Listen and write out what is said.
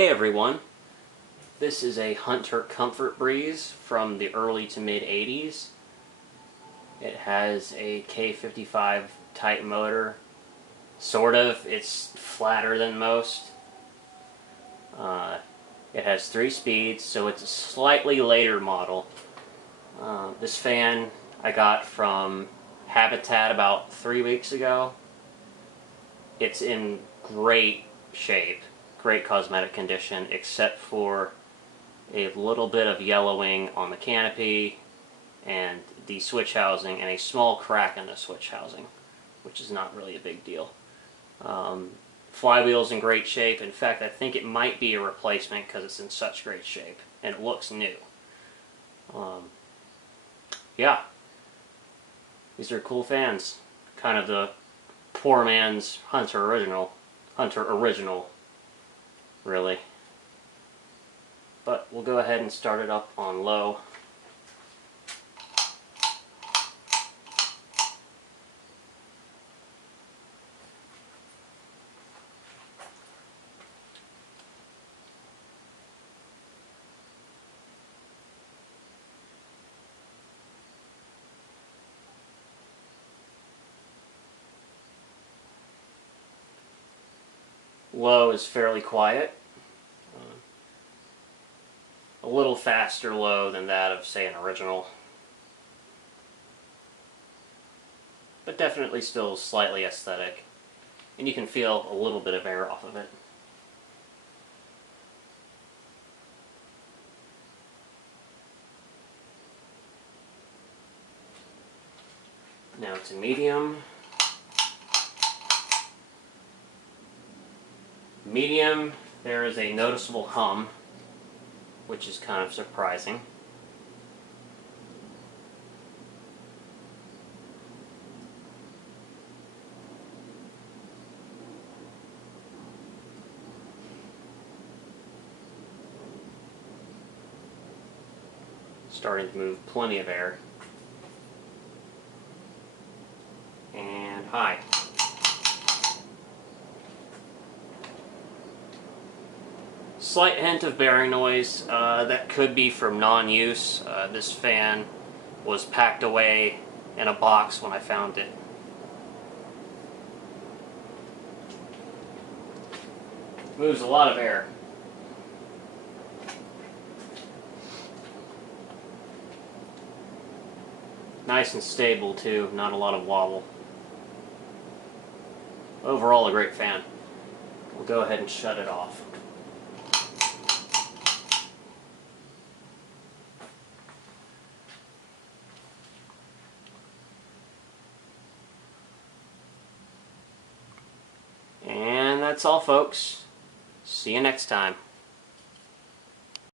Hey everyone, this is a Hunter Comfort Breeze from the early to mid 80s. It has a K55 type motor, sort of. It's flatter than most. It has 3 speeds, so it's a slightly later model. This fan I got from Habitat about 3 weeks ago. It's in great shape, great cosmetic condition, except for a little bit of yellowing on the canopy and the switch housing and a small crack in the switch housing, which is not really a big deal. Flywheel's in great shape. In fact, I think it might be a replacement because it's in such great shape and it looks new. Yeah, these are cool fans. Kind of the poor man's Hunter original. Hunter original, really. But we'll go ahead and start it up on low. Low is fairly quiet. A little faster low than that of, say, an original. But definitely still slightly aesthetic. And you can feel a little bit of air off of it. Now it's in medium. Medium, there is a noticeable hum, which is kind of surprising. Starting to move plenty of air. And high. Slight hint of bearing noise. That could be from non-use. This fan was packed away in a box when I found it. Moves a lot of air. Nice and stable too, not a lot of wobble. Overall a great fan. We'll go ahead and shut it off. And that's all, folks. See you next time.